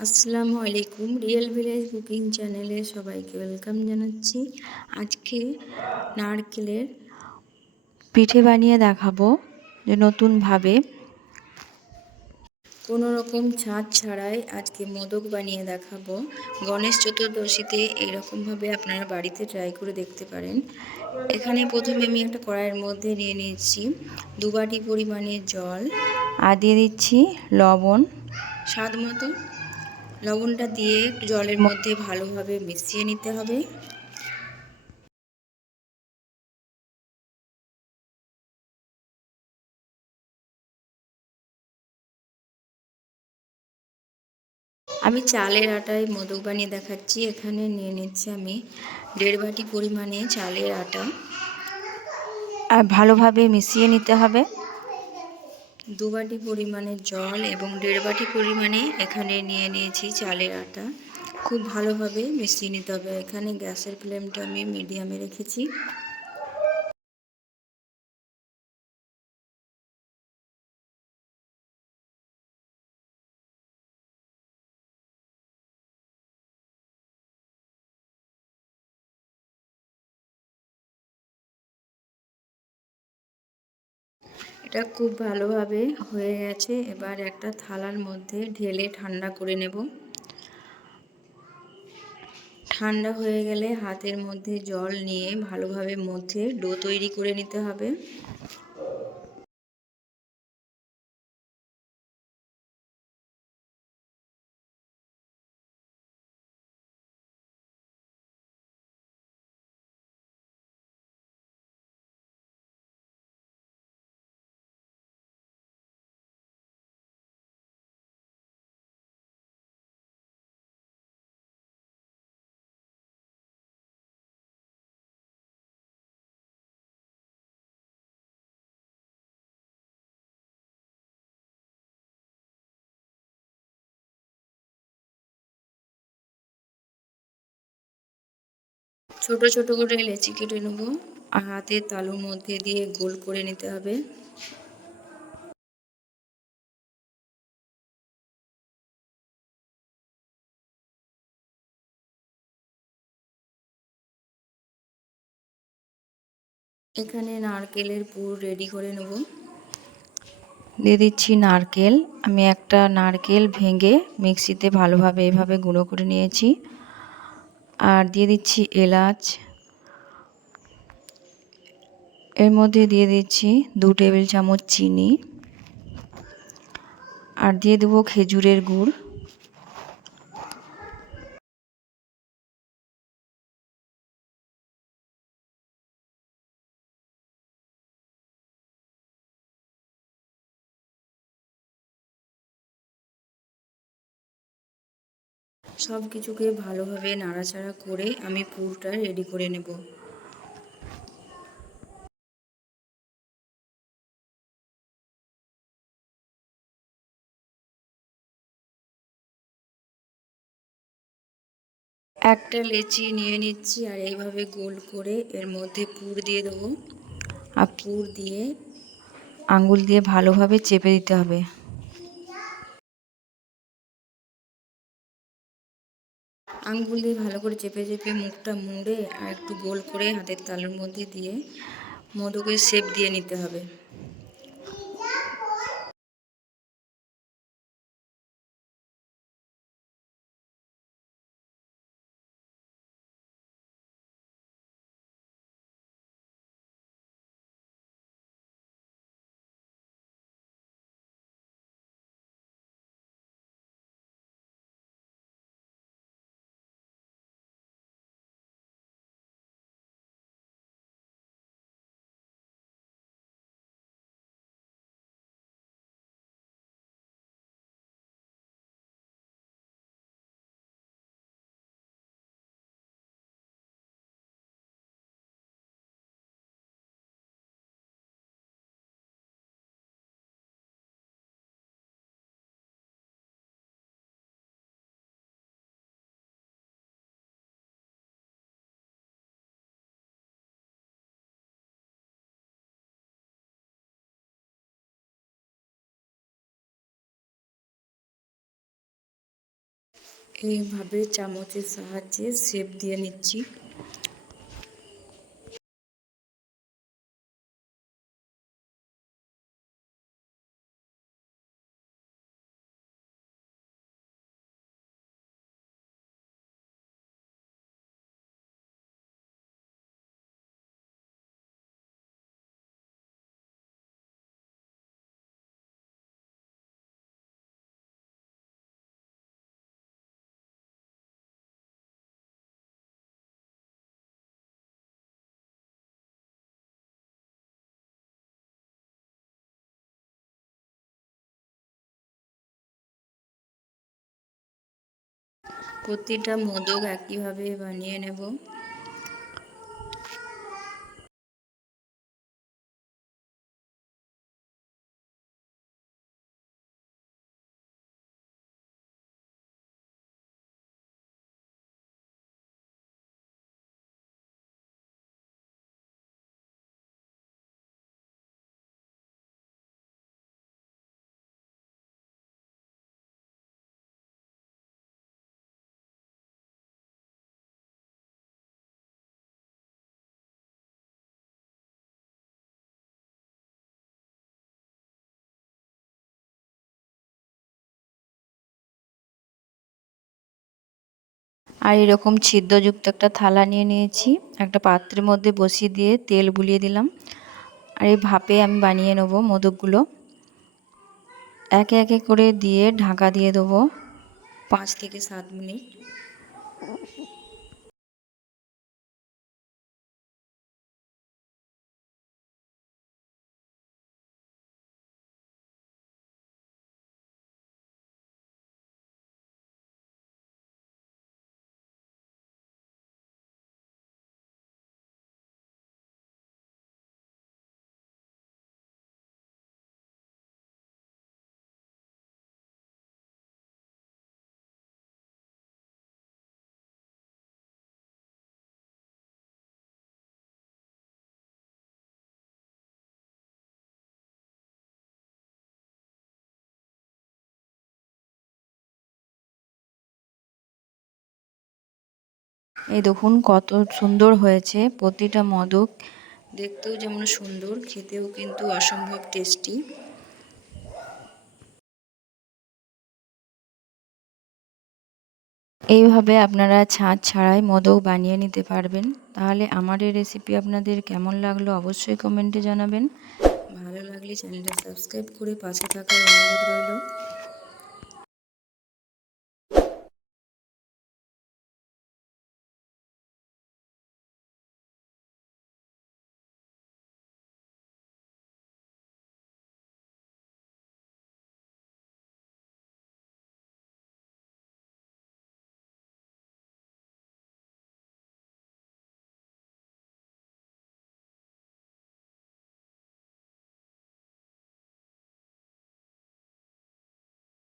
আসসালামু আলাইকুম। Real village cooking চ্যানেলে সবাইকে ওয়েলকাম জানাচ্ছি। আজকে নারকেলের পিঠে বানিয়ে দেখাবো, যে নতুনভাবে কোনো রকম ছাঁচ ছাড়াই আজকে মোদক বানিয়ে দেখাবো। গণেশ চতুর্দশীতে এইরকমভাবে আপনারা বাড়িতে ট্রাই করে দেখতে পারেন। এখানে প্রথমে আমি একটা কড়াইয়ের মধ্যে নিয়ে নিয়েছি 2 বাটি পরিমাণে জল, আর দিয়ে দিচ্ছি লবণ স্বাদ মতো। লবণটা দিয়ে জলের মধ্যে ভালোভাবে মিশিয়ে নিতে হবে। আমি চালের আটায় মোদক বানিয়ে দেখাচ্ছি। এখানে নিয়ে নিচ্ছি আমি 1.5 বাটি পরিমাণে চালের আটা, আর ভালোভাবে মিশিয়ে নিতে হবে। 2 বাটি পরিমাণে জল এবং 1.5 বাটি পরিমাণে এখানে নিয়ে নিয়েছি চালের আটা। খুব ভালোভাবে মিশিয়ে নিতে হবে। এখানে গ্যাসের ফ্লেমটা আমি মিডিয়ামে রেখেছি। এটা খুব ভালোভাবে হয়ে গেছে। এবার একটা থালার মধ্যে ঢেলে ঠান্ডা করে নেব। ঠান্ডা হয়ে গেলে হাতের মধ্যে জল নিয়ে ভালোভাবে মধ্যে ডো তৈরি করে নিতে হবে। ছোট ছোট করে লেচি কেটে নেব, আর হাতের তালুর মধ্যে দিয়ে গোল করে নিতে হবে। এখানে নারকেলের পুর রেডি করে নেব। দিয়ে দিচ্ছি নারকেল। আমি একটা নারকেল ভেঙে মিক্সিতে ভালোভাবে এভাবে গুঁড়ো করে নিয়েছি। আর দিয়ে দিচ্ছি এলাচ। এর মধ্যে দিয়ে দিচ্ছি 2 টেবিল চামচ চিনি, আর দিয়ে দেবো খেজুরের গুড়। সব কিছুকে ভালোভাবে নাড়াচাড়া করে আমি পুরটা রেডি করে নেব। একটা লেচি নিয়ে নিচ্ছি, আর এইভাবে গোল করে এর মধ্যে পুর দিয়ে দেবো। আর পুর দিয়ে আঙুল দিয়ে ভালোভাবে চেপে দিতে হবে। আঙুল দিয়ে ভালো করে চেপে চেপে মুখটা মুড়ে আর একটু গোল করে হাতের তালুর মধ্যে দিয়ে মোদকের শেপ দিয়ে নিতে হবে। এইভাবে চামচের সাহায্যে শেপ দিয়ে নিচ্ছি। প্রতিটা মোদক একইভাবে বানিয়ে নেব। আর এরকম ছিদ্রযুক্ত একটা থালা নিয়ে নিয়েছি, একটা পাত্রের মধ্যে বসিয়ে দিয়ে তেল বুলিয়ে দিলাম। আর এই ভাপে আমি বানিয়ে নেব মোদকগুলো। একে একে করে দিয়ে ঢাকা দিয়ে দেবো 5 থেকে 7 মিনিট। এই দেখুন কত সুন্দর হয়েছে প্রতিটা মোদক, দেখতেও যেমন সুন্দর, খেতেও কিন্তু অসম্ভব টেস্টি। এইভাবে আপনারা ছাঁচ ছাড়াই মোদক বানিয়ে নিতে পারবেন। তাহলে আমার এই রেসিপি আপনাদের কেমন লাগলো অবশ্যই কমেন্টে জানাবেন। ভালো লাগলে চ্যানেলটা সাবস্ক্রাইব করে পাশে থাকার অনুরোধ রইল।